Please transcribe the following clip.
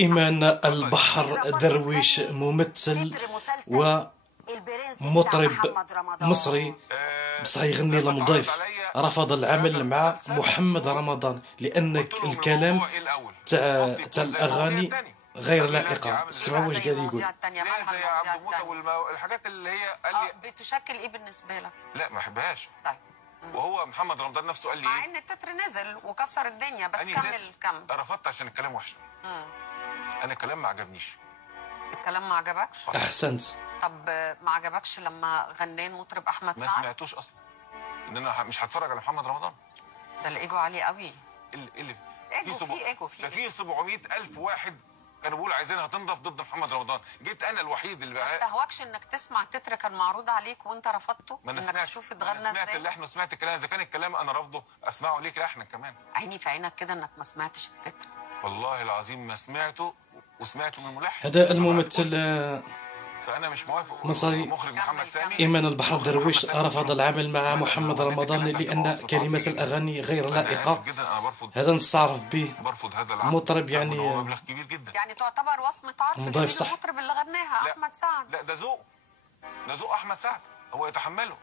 إيمان البحر درويش ممثل ومطرب مصري، بصح يغني لمضيف، رفض العمل مع محمد رمضان لأن الكلام تاع الأغاني غير لائقة. اسمعوا واش قاعد يقول. زي عبد موته الحاجات اللي هي قال لي بتشكل ايه بالنسبه لك؟ لا ما احبهاش. طيب. وهو محمد رمضان نفسه قال لي مع ان التتر نزل وكسر الدنيا، بس كمل. رفضت عشان الكلام وحش. انا الكلام ما عجبنيش. الكلام ما عجبكش؟ احسنت. طب ما عجبكش لما غنى المطرب احمد سعد؟ ما سمعتوش اصلا. ان انا مش هتفرج على محمد رمضان. ده الايجو عالي قوي. اللي في 700,000 واحد كانوا بيقولوا عايزينها تنضف ضد محمد رمضان، جيت انا الوحيد اللي ما استهواكش انك تسمع تتر كان معروض عليك وانت رفضته؟ ما انا انك تشوف اتغنى ازاي؟ سمعت اللحن وسمعت الكلام، اذا كان الكلام انا رافضه اسمعه ليك لحنا كمان. عيني في عينك كده انك ما سمعتش التتر. والله العظيم ما سمعته، وسمعته من ملحن. هذا الممثل فانا مش موافق. مصري مخرج محمد سامي إيمان البحر درويش رفض العمل مع محمد رمضان لأن كلمات الأغاني غير لائقة. هذا نستعرف به. برفض هذا العمل. مطرب يعني مبلغ كبير جدا. يعني تعتبر وصمة عرف مضيف صح. المطرب اللي غناها احمد سعد. لا ده ذوق احمد سعد، هو يتحمله.